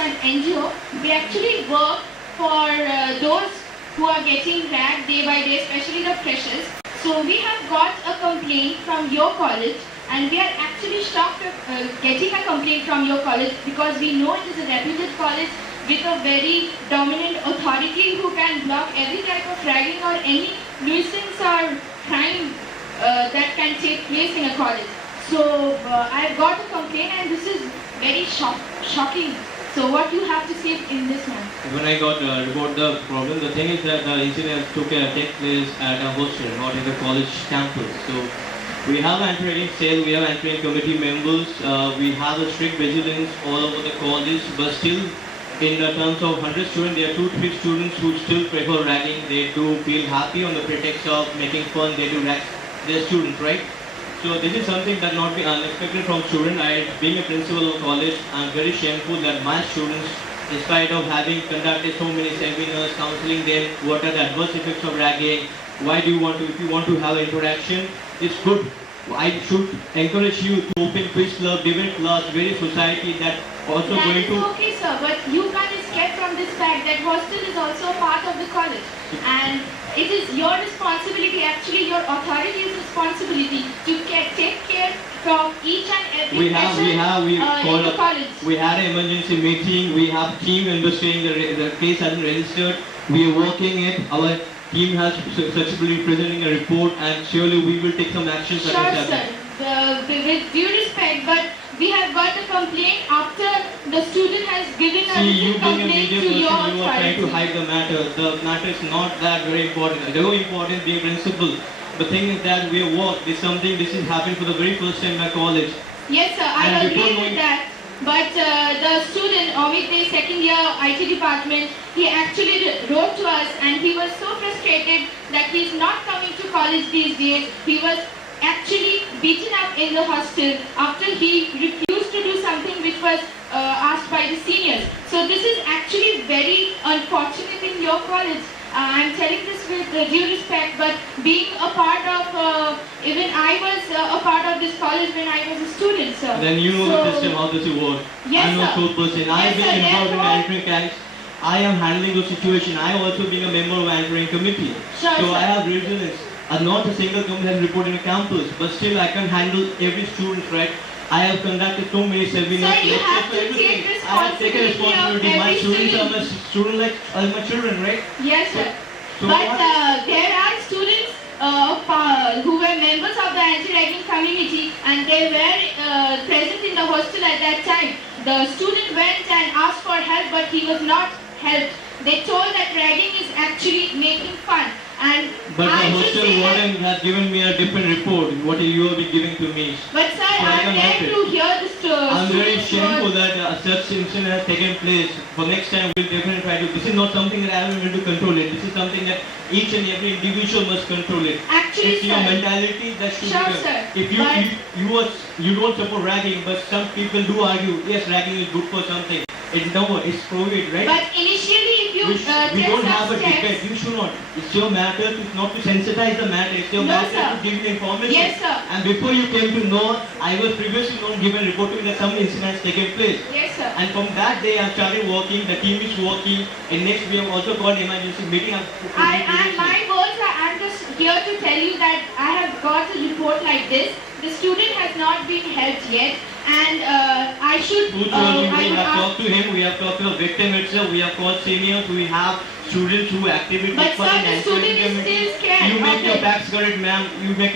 an NGO. We actually work for those who are getting ragged day by day, especially the freshers. So we have got a complaint from your college, and we are actually shocked of getting a complaint from your college because we know it is a reputed college with a very dominant authority who can block every type of ragging or any nuisance or crime that can take place in a college. So I have got a complaint, and this is very shocking. So what you have to say in this one? When I got report the problem, the thing is that the incident take place at a hostel, not in the college campus. So we have anti-ragging cell, we have anti-ragging committee members, we have a strict vigilance all over the college, but still in the terms of 100 students, there are 2-3 students who still prefer ragging. They do feel happy on the pretext of making fun, they do rag their students, right? So this is something that not be unexpected from students. Being a principal of college, I am very shameful that my students, in spite of having conducted so many seminars, counseling them, what are the adverse effects of ragging, why do you want to, if you want to have an interaction, it's good. I should encourage you to open quiz club, debate class, various society that also that going is to... okay, sir, but you can't escape from this fact that hostel is also a part of the college. And it is your responsibility, actually your authority's responsibility to take care from each and every person in the college. We had an emergency meeting, we have team investigating, the case hasn't registered, we are working it, our team has successfully presenting a report, and surely we will take some actions. Sure, sir. With due respect, but we have got a complaint after the student has given a written complaint to your authority. You are trying to hide the matter. The matter is not that very important. It's very important being principal. The thing is that we have worked. This is happening for the very first time in my college. Yes, sir. I agree with that. But the student, Amit Day, second year IT department, he actually wrote to us, and he was so frustrated that he is not coming to college these days. He was actually beaten up in the hostel after he refused to do something which was asked by the seniors. So this is actually very unfortunate in your college. I'm telling this with due respect, but being a part of, even I was a part of this college when I was a student, sir. Then you know the system, how does it work? Yes, I'm a sole person. I've been involved in entering camps. I am handling the situation. I am also being a member of entering committee. Sure, so sir. I have resilience. Not a single company has reported in a campus, but still I can handle every student, right? I have conducted so many seminars. Sir, you have to take responsibility. I have taken responsibility. My students are my student like my children, right? Yes, sir. So But there are students who were members of the anti-ragging community, and they were present in the hostel at that time. The student went and asked for help, but he was not helped. They told that ragging is actually making fun. But the hostel warden has given me a different report. What you have been giving to me. But sir, I'm there to hear the story. I'm very shameful that such incident has taken place. For next time, we'll definitely try to. This is not something that I am able to control it. This is something that each and every individual must control it. Actually, it's your mentality that should sure, be. Sir. If you don't support ragging, but some people do argue, yes, ragging is good for something. It's prohibited, right? But initially, if you we don't have a debate. You should not. It's your matter to not to sensitize the matter. It's your matter to give the information. Yes, sir. And before you came to know, I was previously known, given report to me that some incidents taken place. Yes, sir. And from that day, I started working. The team is working. And next, we have also got emergency meeting. And my words are, I'm just here to tell you that I have got a report like this. The student has not been helped yet, and I should. We have talked to him. We have talked to the victim itself. We have called seniors. We have students who actively. But sir, the student is still scared. You make your facts correct, ma'am. You make